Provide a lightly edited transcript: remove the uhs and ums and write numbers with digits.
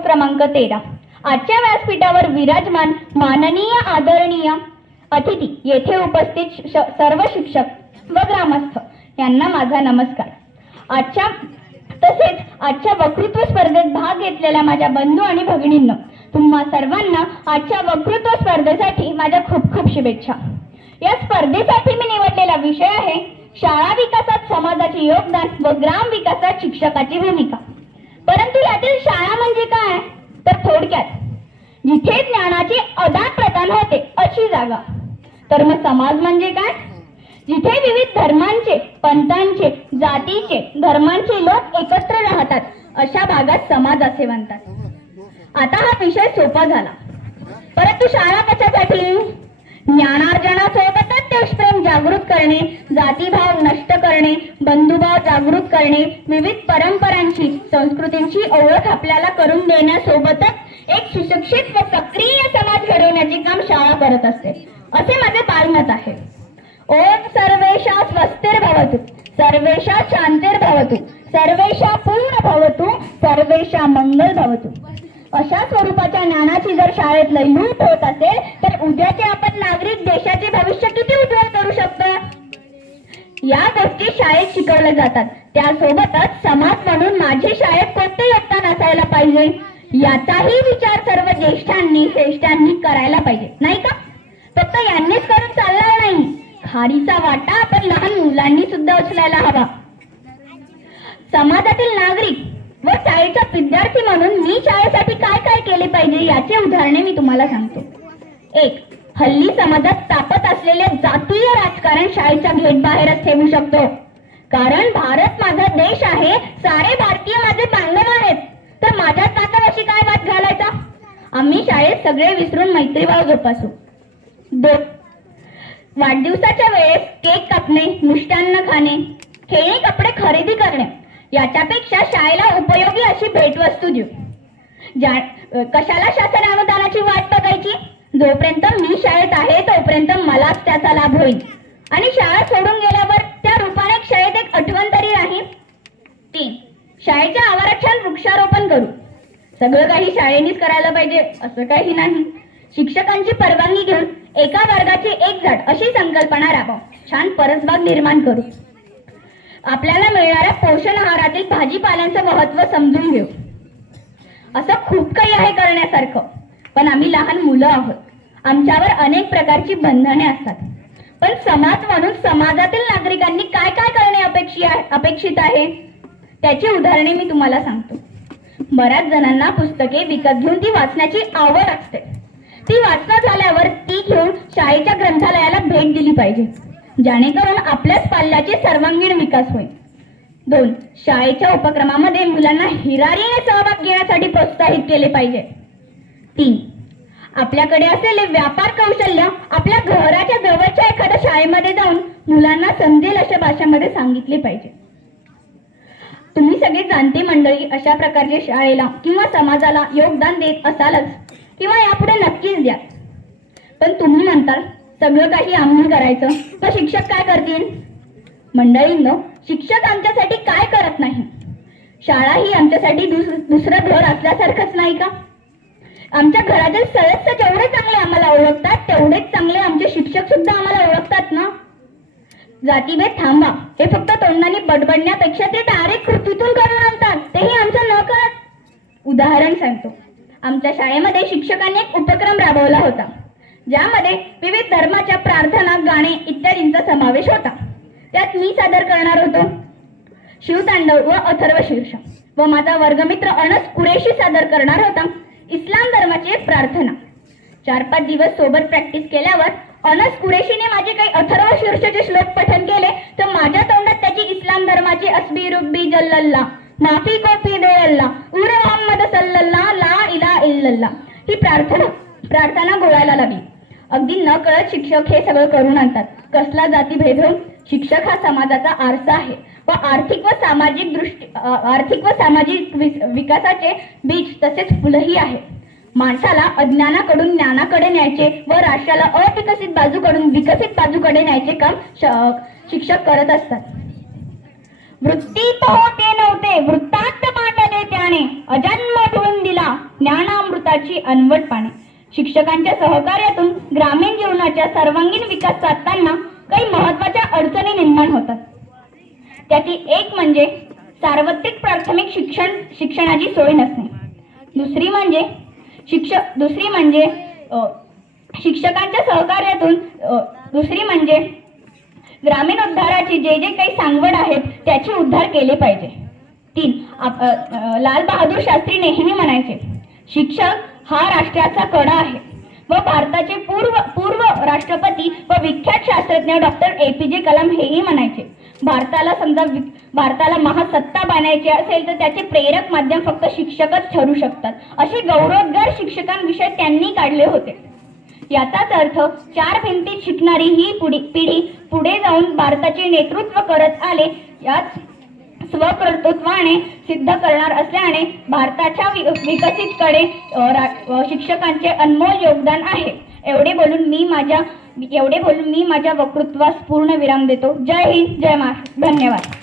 श्लोक क्रमांक 13. आजच्या व्यासपीठावर विराजमान माननीय आदरणीय अतिथी, येथे उपस्थित सर्व शिक्षक व ग्रामस्थ यांना माझा नमस्कार. तसेच आजच्या वक्तृत्व स्पर्धेत भाग घेतलेल्या माझ्या बंधू आणि भगिनींना, तुम्हा सर्वांना आजच्या वक्तृत्व स्पर्धेसाठी माझ्या खूप खूप शुभेच्छा. या स्पर्धेसाठी मी निवडलेला विषय आहे शाळा विकासात समाजाचे योगदान व ग्राम विकासात शिक्षकाची भूमिका. परंतु यातील शाळा म्हणजे काय, तर थोडक्यात जिथे ज्ञानाची आदान-प्रदान होते अशी जागा. तर मग समाज म्हणजे काय, जिथे विविध धर्मांचे, पंथांचे, जातीचे, धर्मांचे लोक एकत्र राहतात अशा भागात समाज असे म्हणतात. आता हा विषय सोपा झाला, परंतु शाळा कशासाठी? ज्ञानार्जनासोबतच देशप्रेम जागृत करणे, जातीभाव नष्ट करणे, बंधुभाव जागृत करणे, विविध परंपरांची, संस्कृतींची ओळख आपल्याला करून देण्यासोबतच एक सुशिक्षित व सक्रिय समाज घडवण्याचे काम शाळा करत असते, असे माझे बालमत आहे. ओम सर्वेषां स्वस्तिर्भवतु, सर्वेषां शांतिर्भवतु, सर्वेषां पूर्ण भवतु, सर्वेषां मंगल भवतु. अशा स्वरूपाच्या ज्ञानाची जर शाळेत लूट होत असेल तर उद्याचे आपण नागरिक देशाचे भविष्य किती उज्ज्वल करू शकतो? या गोष्टी शाळेत शिकवल्या जातात. त्यासोबतच समाज म्हणून माझे शाळेत कोणते योगदान असायला पाहिजे याचाही विचार सर्व ज्येष्ठांनी श्रेष्ठांनी करायला पाहिजे, नाही का? फक्त यांनीच करून चालणार नाही, खारीचा वाटा आपण लहान मुलांनी सुद्धा उचलायला हवा. समाजातील नागरिक व शाळेचा विद्यार्थी म्हणून मी शाळेसाठी काय काय केले पाहिजे याचे उदाहरणे मी तुम्हाला सांगतो. 1. हल्ली समाजात तापत असलेले जातीय राजकारण शाळेच्या गेटबाहेरच ठेवू शकतो. कारण भारत माझा देश आहे, सारे भारतीय माझे बांधव आहेत, तर माझ्यात आता अशी काय वाद घालायचा? आम्ही शाळेत सगळे विसरून मैत्रीभाव जोपासू. 2. वाढदिवसाच्या वेळेस केक कापणे, मिष्टान्न खाणे, खेळणी कपडे खरेदी करणे याच्यापेक्षा शाळेला उपयोगी अशी भेटवस्तू देऊ. कशाला शासन अनुदानाची वाट बघायची? जोपर्यंत मी शाळेत आहे तोपर्यंत मलाच त्याचा लाभ होईल आणि शाळा सोडून गेल्यावर त्या रूपाने शाळेत एक आठवण तरी राहील. 3. शाळेच्या आवारात छान वृक्षारोपण करू. सगळं काही शाळेनेच करायला पाहिजे असं काही नाही. शिक्षकांची परवानगी घेऊन एका वर्गाचे एक झाड अशी संकल्पना राबवू. छान परसबाग निर्माण करू. आपल्याला मिळणाऱ्या पोषण आहारातील भाजीपाल्यांचं महत्त्व समजून घेऊ. असं खूप काही आहे करण्यासारखं, पण आम्ही लहान मुलं आहोत, आमच्यावर अनेक प्रकारची बंधने असतात. पण समाज म्हणून समाजातील नागरिकांनी काय काय करणे अपेक्षित आहे त्याची उदाहरणे मी तुम्हाला सांगतो. बऱ्याच जणांना पुस्तके विकत घेऊन ती वाचण्याची आवड असते. ती वाचना झाल्यावर ती घेऊन शाळेच्या ग्रंथालयाला भेट दिली पाहिजे, जेणेकरून आपल्याच पाल्याचे सर्वांगीण विकास होईल. 2. शाळेच्या उपक्रमामध्ये मुलांना हिरारीने सहभाग घेण्यासाठी प्रोत्साहित केले पाहिजे. 3. आपल्याकडे असलेले व्यापार कौशल्य आपल्या घराच्या जवळच्या एखाद्या शाळेमध्ये जाऊन मुलांना समजेल अशा भाषेमध्ये सांगितले पाहिजे. तुम्ही सगळे जाणते मंडळी अशा प्रकारचे शाळेला किंवा समाजाला योगदान देत असालच किंवा यापुढे नक्कीच द्या. पण तुम्ही म्हणताल सगळं काही आम्ही करायचं, तर शिक्षक काय करतील? मंडळींनो, शिक्षक आमच्यासाठी काय करत नाही. शाळा ही आमच्यासाठी दुसरं घर असल्यासारखंच नाही का? आमच्या घरातील सदस्य जेवढे चांगले आम्हाला ओळखतात तेवढेच चांगले आमचे शिक्षक सुद्धा आम्हाला ओळखतात ना. जातीभेद थांबा हे फक्त तोंडाने बडबडण्यापेक्षा ते डायरेक्ट कृतीतून करून आणतात, तेही आमचं न कळत. उदाहरण सांगतो. आमच्या शाळेमध्ये शिक्षकांनी एक उपक्रम राबवला होता, ज्यामध्ये विविध धर्माच्या प्रार्थना, गाणे इत्यादींचा समावेश होता. त्यात मी सादर करणार होतो शिवतांडव व अथर्व शीर्ष, व माझा वर्गमित्र अनस कुरेशी सादर करणार होता इस्लाम धर्माची एक प्रार्थना. 4-5 दिवस सोबत प्रॅक्टिस केल्यावर अनस कुरेशीने माझे काही अथर्व शीर्षचे श्लोक पठन केले तर माझ्या तोंडात त्याची इस्लाम धर्माची अस्बी रुब्बी जल्लल्ला, माफी कोफी दे अल्लाह, उर मोहम्मद सल्लल्लाह, ला इलाहा इल्लल्लाह ही प्रार्थना गोळायला लागली. अगदी न कळत शिक्षक हे सगळं करून आणतात. कसला जातीभेद? शिक्षक हा समाजाचा आरसा आहे व आर्थिक व सामाजिक विकासाचे बीज तसेच फुलही आहे. माणसाला अज्ञानाकडून ज्ञानाकडे न्यायचे व राष्ट्राला अविकसित बाजूकडून विकसित बाजूकडे न्यायचे काम शिक्षक करत असतात. वृत्तीत होते नव्हते वृत्तांत मांडले त्याने, अजन्म ठेवून दिला ज्ञानामृताची अनवट पाने. शिक्षकांच्या सहकार्यातून ग्रामीण जीवनाच्या सर्वांगीण विकास साधताना काही महत्त्वाच्या अडचणी निर्माण होतात. त्यातील एक म्हणजे सार्वत्रिक प्राथमिक शिक्षणाची सोय नसणे. दुसरी म्हणजे शिक्षकांच्या सहकार्यातून दुसरी म्हणजे ग्रामीण उद्धाराची जे काही सांगड आहेत त्याचे उद्धार केले पाहिजे. 3. लाल बहादूर शास्त्री नेहमी म्हणायचे, शिक्षक हा राष्ट्राचा कणा आहे. व भारताचे पूर्व राष्ट्रपती व विख्यात शास्त्रज्ञ डॉक्टर APJ कलाम हेही म्हणायचे, भारताला महासत्ता बनायची असेल तर त्याचे प्रेरक माध्यम फक्त शिक्षकच ठरू शकतात. असे गौरवोद्गार शिक्षकांविषयी त्यांनी काढले होते. याचाच अर्थ 4 भिंतीत शिकणारी ही पिढी पुढे जाऊन भारताचे नेतृत्व करत आले याच स्वकर्तृत्वाने सिद्ध करणार असल्याने भारताच्या विकसितकडे शिक्षकांचे अनमोल योगदान आहे. एवढे बोलून मी माझ्या वक्तृत्वास पूर्ण विराम देतो. जय हिंद, जय महाराष्ट्र. धन्यवाद.